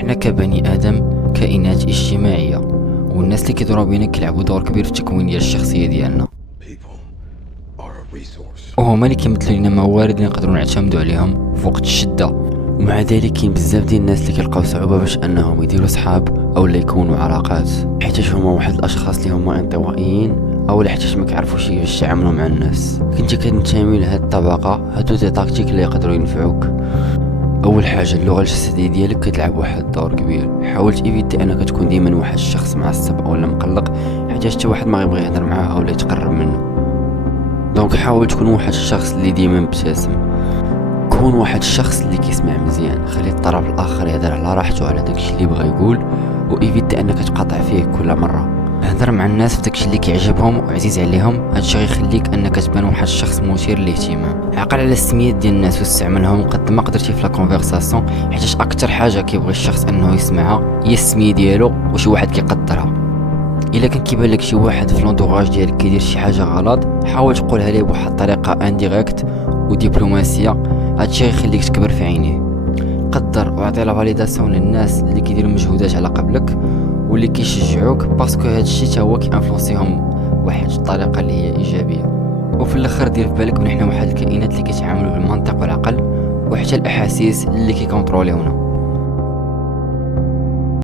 حنا كبني ادم كائنات اجتماعيه، والناس اللي كيدورو بينا كيلعبوا دور كبير في التكوين ديال الشخصيه ديالنا، وهما اللي كيمثلوا لنا موارد اللي نقدروا نعتمدوا عليهم في وقت الشده. ومع ذلك كاين بزاف ديال الناس اللي كيلقاو صعوبه باش انهم يديروا صحاب او لا يكونوا علاقات، حيت هما واحد الاشخاص اللي هما انطوائيين او حيت ما كيعرفوش كيفاش يتعاملوا مع الناس. كنتي كتنتمي لهاد الطبقه، هادو دي تاكتيك اللي يقدروا ينفعوك. اول حاجه اللغه الجسديه ديالك كتلعب واحد الدور كبير. حاول ايفيتي انك تكون ديما واحد الشخص معصب او مقلق، حيت حتى واحد ما غيبغي يهضر معاه او يتقرب منه. دونك حاول تكون واحد الشخص اللي ديما مبتسم، كون واحد الشخص اللي كيسمع مزيان، خلي الطرف الاخر يهضر على راحته على داكشي اللي بغى يقول، وايفيتي انك تقاطع فيه كل مره. هضر مع الناس في داكشي اللي كيعجبهم وعزيز عليهم، هادشي غيخليك انك تبان واحد الشخص مثير للاهتمام. عقل على السميات ديال الناس واستعملهم قد ما قدرتي في لا كونفرساسيون، حيت اكثر حاجه كيبغي الشخص انه يسمعها هي السميه ديالو وشي واحد كيقدرها. الا كان كيبان لك شي واحد في لونطوراج ديالك كيدير شي حاجه غلط، حاول تقولها ليه بواحد الطريقه انديريكت ودبلوماسيه، هادشي غيخليك تكبر في عينيه. قدر واعطي لا فاليداسيون للناس اللي كيديروا مجهودات على قبلك واللي كيشجعوك، باسكو هادشي حتى هو كيانفلونسيهم بواحد الطريقه اللي هي ايجابيه. وفي الاخر دير في بالك بان حنا واحد الكائنات اللي كيتعاملوا بالمنطق والعقل، وحتى الاحاسيس اللي كيكونتروليونا.